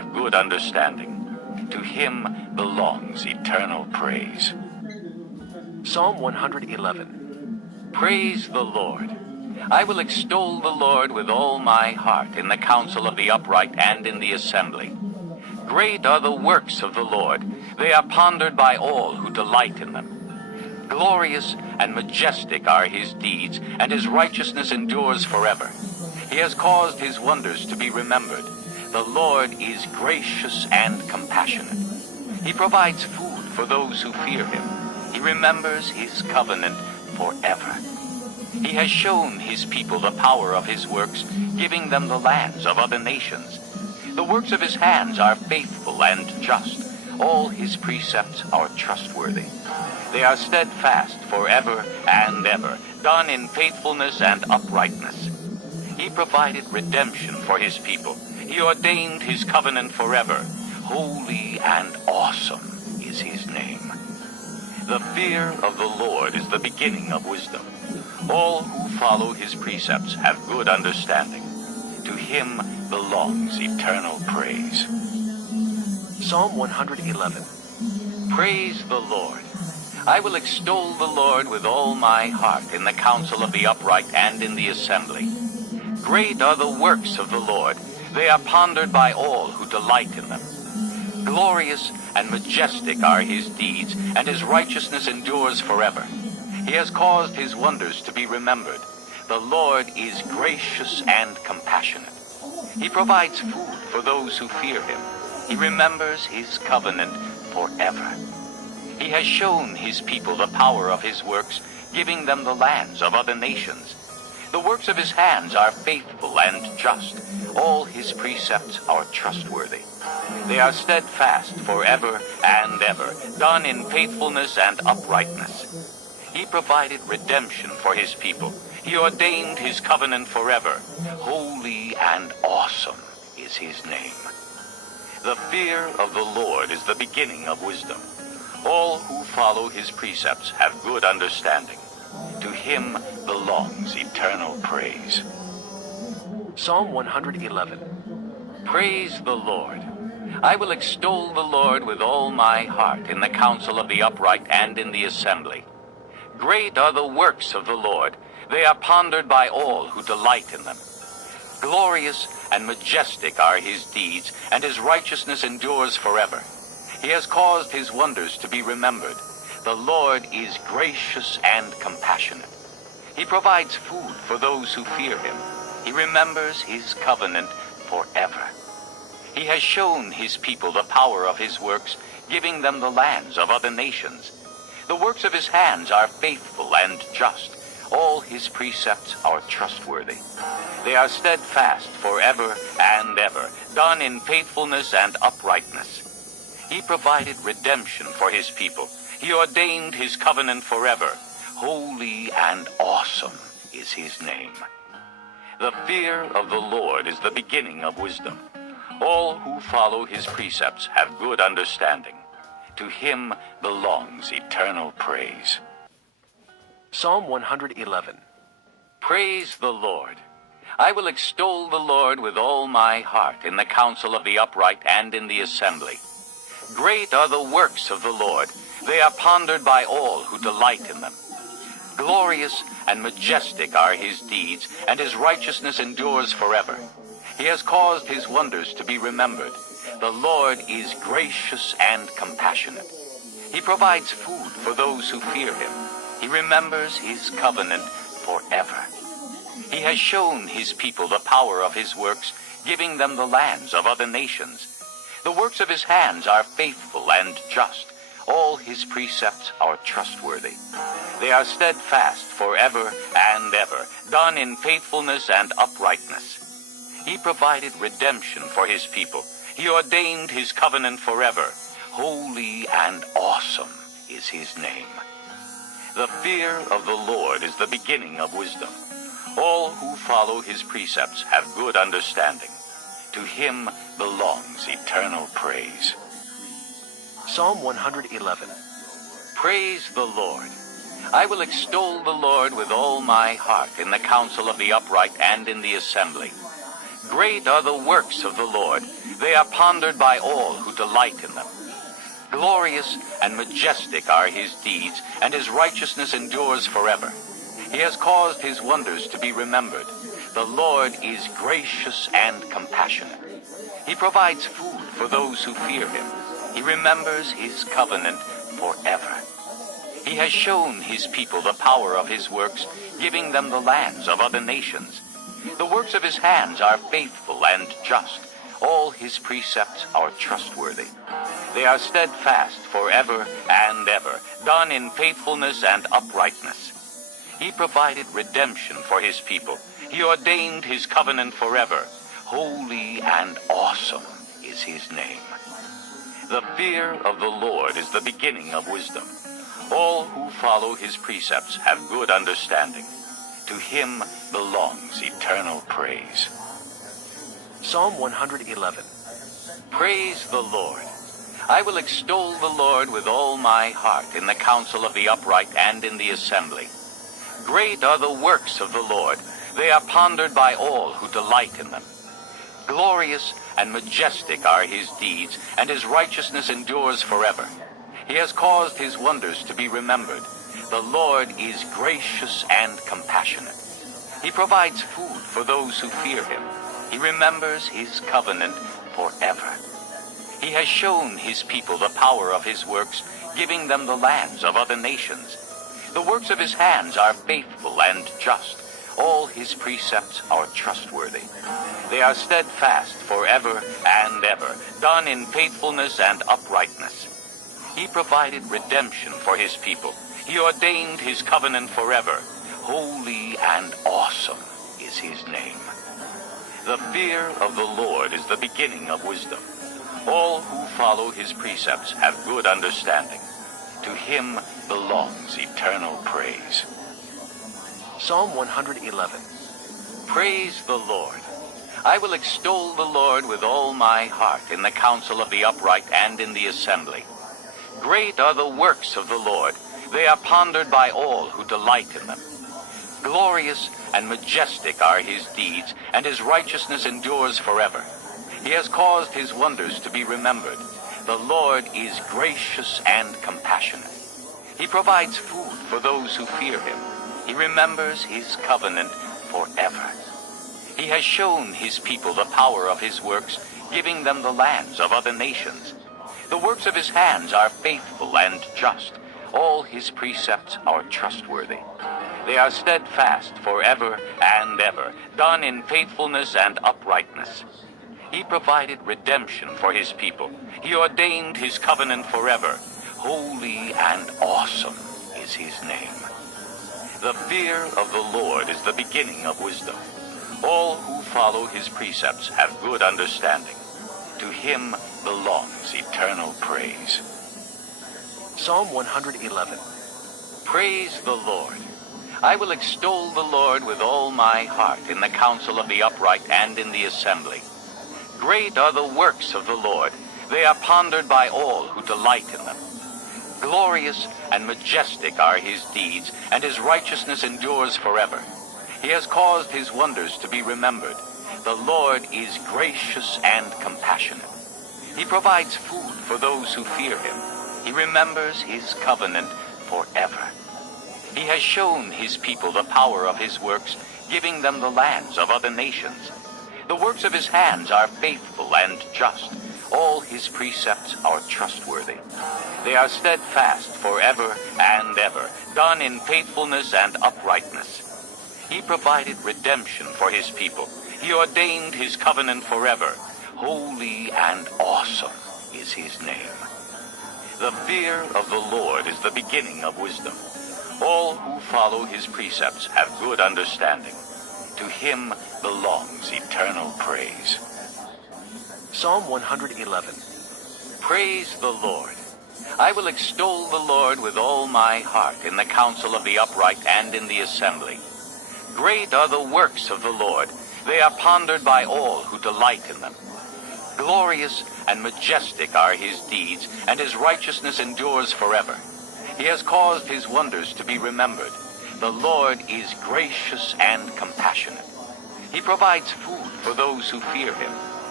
have good understanding. To him belongs eternal praise. Psalm 111. Praise the Lord. I will extol the Lord with all my heart in the council of the upright and in the assembly. Great are the works of the Lord. They are pondered by all who delight in them. Glorious and majestic are his deeds, and his righteousness endures forever. He has caused his wonders to be remembered. The Lord is gracious and compassionate. He provides food for those who fear him. He remembers his covenant forever. He has shown his people the power of his works, giving them the lands of other nations. The works of his hands are faithful and just. All his precepts are trustworthy. They are steadfast forever and ever, done in faithfulness and uprightness. He provided redemption for his people. He ordained his covenant forever. Holy and awesome is his name. The fear of the Lord is the beginning of wisdom. All who follow his precepts have good understanding. To him belongs eternal praise. Psalm 111. Praise the Lord. I will extol the Lord with all my heart in the council of the upright and in the assembly. Great are the works of the Lord. They are pondered by all who delight in them. Glorious and majestic are his deeds, and his righteousness endures forever. He has caused his wonders to be remembered. The Lord is gracious and compassionate. He provides food for those who fear him. He remembers his covenant forever. He has shown his people the power of his works, giving them the lands of other nations. The works of his hands are faithful and just. All his precepts are trustworthy. They are steadfast forever and ever, done in faithfulness and uprightness. He provided redemption for his people. He ordained his covenant forever. Holy and awesome is his name. The fear of the Lord is the beginning of wisdom. All who follow his precepts have good understanding. To him belongs eternal praise. Psalm 111. Praise the Lord. I will extol the Lord with all my heart in the council of the upright and in the assembly. Great are the works of the Lord. They are pondered by all who delight in them. Glorious and majestic are his deeds, and his righteousness endures forever. He has caused his wonders to be remembered. The Lord is gracious and compassionate. He provides food for those who fear him. He remembers his covenant forever. He has shown his people the power of his works, giving them the lands of other nations. The works of his hands are faithful and just. All his precepts are trustworthy. They are steadfast forever and ever, done in faithfulness and uprightness. He provided redemption for his people. He ordained his covenant forever. Holy and awesome is his name. The fear of the Lord is the beginning of wisdom. All who follow his precepts have good understanding. To him belongs eternal praise. Psalm 111. Praise the Lord. I will extol the Lord with all my heart in the council of the upright and in the assembly. Great are the works of the Lord. They are pondered by all who delight in them. Glorious and majestic are his deeds, and his righteousness endures forever. He has caused his wonders to be remembered. The Lord is gracious and compassionate. He provides food for those who fear him. He remembers his covenant forever. He has shown his people the power of his works, giving them the lands of other nations. The works of his hands are faithful and just. All his precepts are trustworthy. They are steadfast forever and ever, done in faithfulness and uprightness. He provided redemption for his people. He ordained his covenant forever. Holy and awesome is his name. The fear of the Lord is the beginning of wisdom. All who follow his precepts have good understanding. To him belongs eternal praise. Psalm 111. Praise the Lord. I will extol the Lord with all my heart in the council of the upright and in the assembly. Great are the works of the Lord. They are pondered by all who delight in them. Glorious and majestic are his deeds, and his righteousness endures forever. He has caused his wonders to be remembered. The Lord is gracious and compassionate. He provides food for those who fear him. He remembers his covenant forever. He has shown his people the power of his works, giving them the lands of other nations. The works of his hands are faithful and just. All his precepts are trustworthy. They are steadfast forever and ever, done in faithfulness and uprightness. He provided redemption for his people. He ordained his covenant forever. Holy and awesome is his name. The fear of the Lord is the beginning of wisdom. All who follow his precepts have good understanding. To him belongs eternal praise. Psalm 111. Praise the Lord. I will extol the Lord with all my heart in the council of the upright and in the assembly. Great are the works of the Lord. They are pondered by all who delight in them. Glorious and majestic are his deeds, and his righteousness endures forever. He has caused his wonders to be remembered. The Lord is gracious and compassionate. He provides food for those who fear him. He remembers his covenant forever. He has shown his people the power of his works, giving them the lands of other nations. The works of his hands are faithful and just. All his precepts are trustworthy. They are steadfast forever and ever, done in faithfulness and uprightness. He provided redemption for his people. He ordained his covenant forever. Holy and awesome is his name. The fear of the Lord is the beginning of wisdom. All who follow his precepts have good understanding. To him belongs eternal praise. Psalm 111. Praise the Lord. I will extol the Lord with all my heart in the council of the upright and in the assembly. Great are the works of the Lord. They are pondered by all who delight in them. Glorious and majestic are his deeds, and his righteousness endures forever. He has caused his wonders to be remembered. The Lord is gracious and compassionate. He provides food for those who fear him. He remembers his covenant forever. He has shown his people the power of his works, giving them the lands of other nations. The works of his hands are faithful and just. All his precepts are trustworthy. They are steadfast forever and ever, done in faithfulness and uprightness. He provided redemption for his people. He ordained his covenant forever. Holy and awesome is his name. The fear of the Lord is the beginning of wisdom. All who follow his precepts have good understanding. To him belongs eternal praise. Psalm 111. Praise the Lord. I will extol the Lord with all my heart in the council of the upright and in the assembly. Great are the works of the Lord. They are pondered by all who delight in them. Glorious and majestic are his deeds, and his righteousness endures forever. He has caused his wonders to be remembered. The Lord is gracious and compassionate. He provides food for those who fear him. He remembers his covenant forever. He has shown his people the power of his works, giving them the lands of other nations. The works of his hands are faithful and just. All his precepts are trustworthy. They are steadfast forever and ever, done in faithfulness and uprightness. He provided redemption for his people. He ordained his covenant forever. Holy and awesome is his name. The fear of the Lord is the beginning of wisdom. All who follow his precepts have good understanding. To him belongs eternal praise. Psalm 111. Praise the Lord. I will extol the Lord with all my heart in the council of the upright and in the assembly. Great are the works of the Lord. They are pondered by all who delight in them. Glorious and majestic are his deeds, and his righteousness endures forever. He has caused his wonders to be remembered. The Lord is gracious and compassionate. He provides food for those who fear him.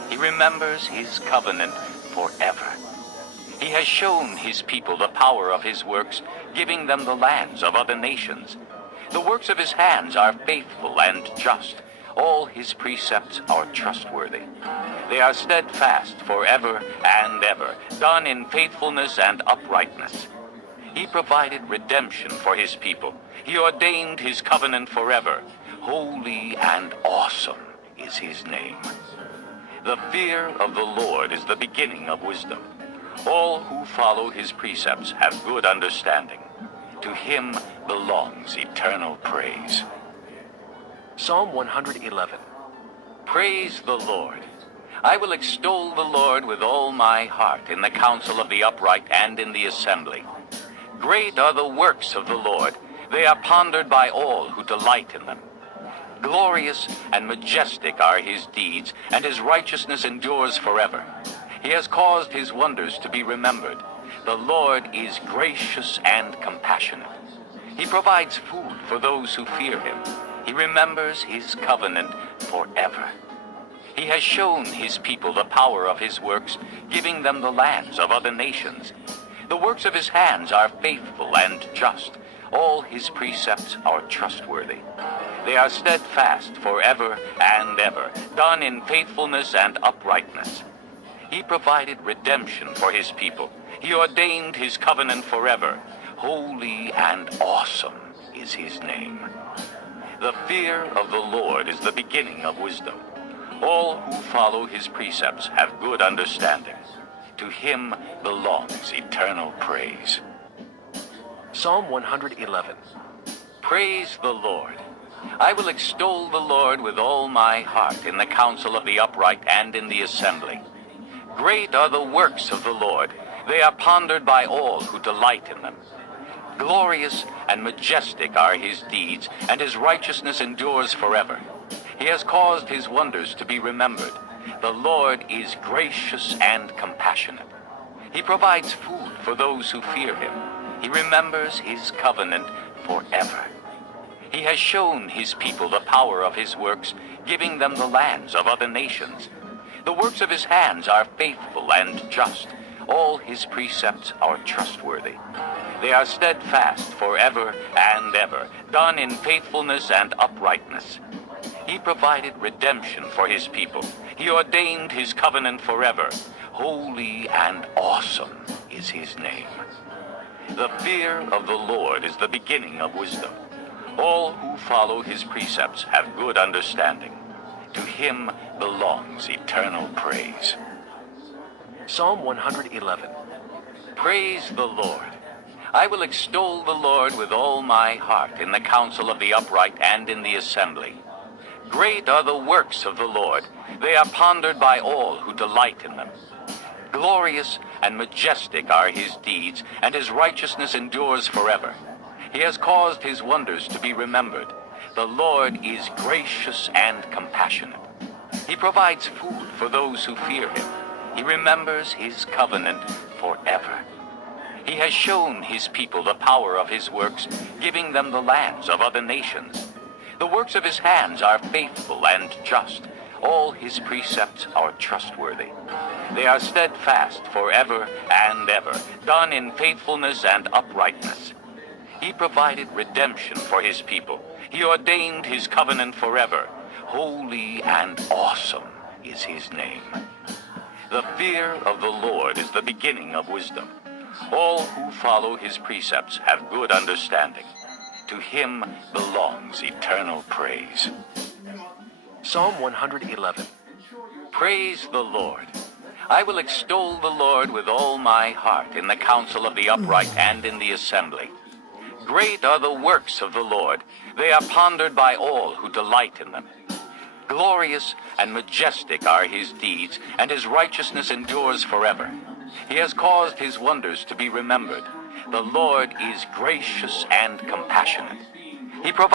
He remembers his covenant forever. He has shown his people the power of his works, giving them the lands of other nations. The works of his hands are faithful and just. All his precepts are trustworthy. They are steadfast forever and ever, done in faithfulness and uprightness. He provided redemption for his people. He ordained his covenant forever. Holy and awesome is his name. The fear of the Lord is the beginning of wisdom. All who follow his precepts have good understanding. To him belongs eternal praise. Psalm 111. Praise the Lord. I will extol the Lord with all my heart in the council of the upright and in the assembly. Great are the works of the Lord. They are pondered by all who delight in them. Glorious and majestic are his deeds, and his righteousness endures forever. He has caused his wonders to be remembered. The Lord is gracious and compassionate. He provides food for those who fear him. He remembers his covenant forever. He has shown his people the power of his works, giving them the lands of other nations. The works of his hands are faithful and just. All his precepts are trustworthy. They are steadfast forever and ever, done in faithfulness and uprightness. He provided redemption for his people. He ordained his covenant forever. Holy and awesome is his name. The fear of the Lord is the beginning of wisdom. All who follow his precepts have good understanding. To him belongs eternal praise. Psalm 111. Praise the Lord. I will extol the Lord with all my heart in the council of the upright and in the assembly. Great are the works of the Lord. They are pondered by all who delight in them. Glorious and majestic are his deeds, and his righteousness endures forever. He has caused his wonders to be remembered. The Lord is gracious and compassionate. He provides food for those who fear him. He remembers his covenant forever. He has shown his people the power of his works, giving them the lands of other nations. The works of his hands are faithful and just. All his precepts are trustworthy. They are steadfast forever and ever, done in faithfulness and uprightness. He provided redemption for his people. He ordained his covenant forever. Holy and awesome is his name. The fear of the Lord is the beginning of wisdom. All who follow his precepts have good understanding. To him belongs eternal praise. Psalm 111. Praise the Lord. I will extol the Lord with all my heart in the council of the upright and in the assembly. Great are the works of the Lord. They are pondered by all who delight in them. Glorious and majestic are his deeds, and his righteousness endures forever. He has caused his wonders to be remembered. The Lord is gracious and compassionate. He provides food for those who fear him. He remembers his covenant forever. He has shown his people the power of his works, giving them the lands of other nations. The works of his hands are faithful and just. All his precepts are trustworthy. They are steadfast forever and ever, done in faithfulness and uprightness. He provided redemption for his people. He ordained his covenant forever. Holy and awesome is his name. The fear of the Lord is the beginning of wisdom. All who follow his precepts have good understanding. To him belongs eternal praise. Psalm 111. Praise the Lord. I will extol the Lord with all my heart in the council of the upright and in the assembly. Great are the works of the Lord. They are pondered by all who delight in them. Glorious and majestic are his deeds, and his righteousness endures forever. He has caused his wonders to be remembered. The Lord is gracious and compassionate. He provides